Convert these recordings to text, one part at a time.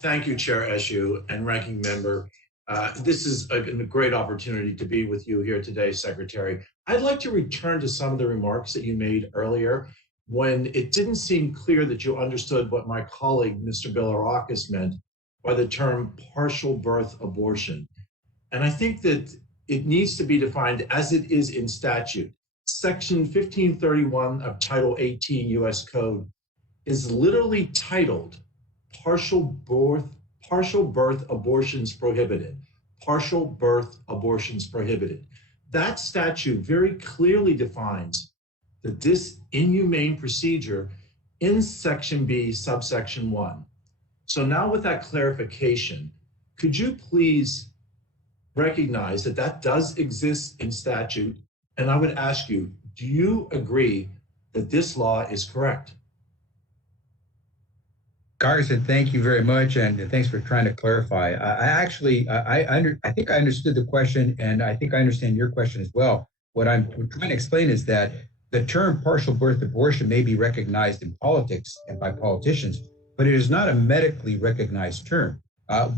Thank you, Chair Eshu and Ranking Member. This is a great opportunity to be with you here today, Secretary. I'd like to return to some of the remarks that you made earlier when it didn't seem clear that you understood what my colleague, Mr. Bilirakis, meant by the term partial birth abortion. And I think that it needs to be defined as it is in statute. Section 1531 of Title 18 U.S. Code is literally titled partial birth abortions prohibited. Partial birth abortions prohibited. That statute very clearly defines this inhumane procedure in Section B, subsection 1. So now with that clarification, could you please recognize that that does exist in statute? And I would ask you, do you agree that this law is correct? Congressman, thank you very much, and thanks for trying to clarify. I think I understood the question, and I think I understand your question as well. What I'm trying to explain is that the term partial birth abortion may be recognized in politics and by politicians, but it is not a medically recognized term.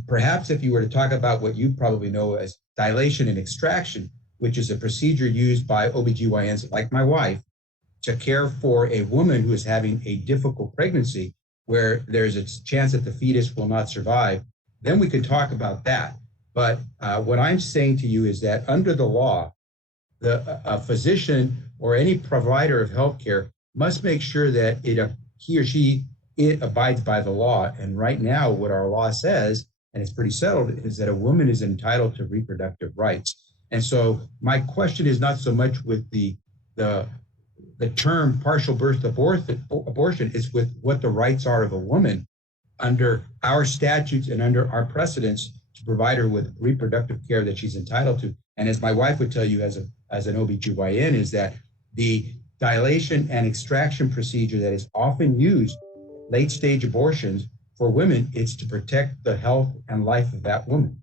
Perhaps if you were to talk about what you probably know as dilation and extraction, which is a procedure used by OBGYNs like my wife to care for a woman who is having a difficult pregnancy, where there's a chance that the fetus will not survive, then we could talk about that. But what I'm saying to you is that under the law, a physician or any provider of healthcare must make sure that he or she abides by the law. And right now, what our law says, and it's pretty settled, is that a woman is entitled to reproductive rights. And so my question is not so much with the term partial birth abortion, is with what the rights are of a woman under our statutes and under our precedents to provide her with reproductive care that she's entitled to. And as my wife would tell you as an OBGYN, is that the dilation and extraction procedure that is often used late stage abortions for women, it's to protect the health and life of that woman.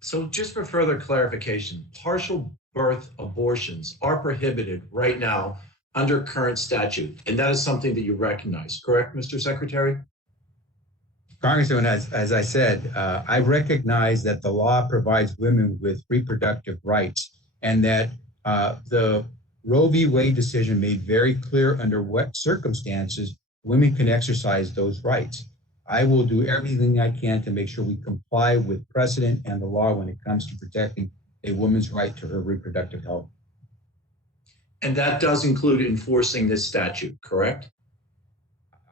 So just for further clarification, partial birth abortions are prohibited right now under current statute, and that is something that you recognize, correct, Mr. Secretary? Congressman, as I said, I recognize that the law provides women with reproductive rights, and that the Roe v. Wade decision made very clear under what circumstances women can exercise those rights. I will do everything I can to make sure we comply with precedent and the law when it comes to protecting a woman's right to her reproductive health. And that does include enforcing this statute, correct?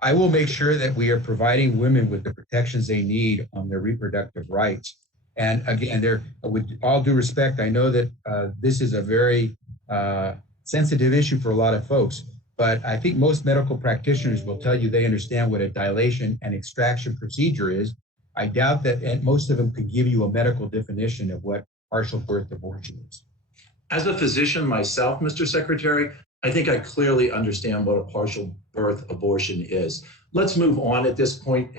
I will make sure that we are providing women with the protections they need on their reproductive rights. And again, with all due respect, I know that this is a very sensitive issue for a lot of folks, but I think most medical practitioners will tell you they understand what a dilation and extraction procedure is. I doubt that most of them could give you a medical definition of what partial birth abortion is. As a physician myself, Mr. Secretary, I think I clearly understand what a partial birth abortion is. Let's move on at this point.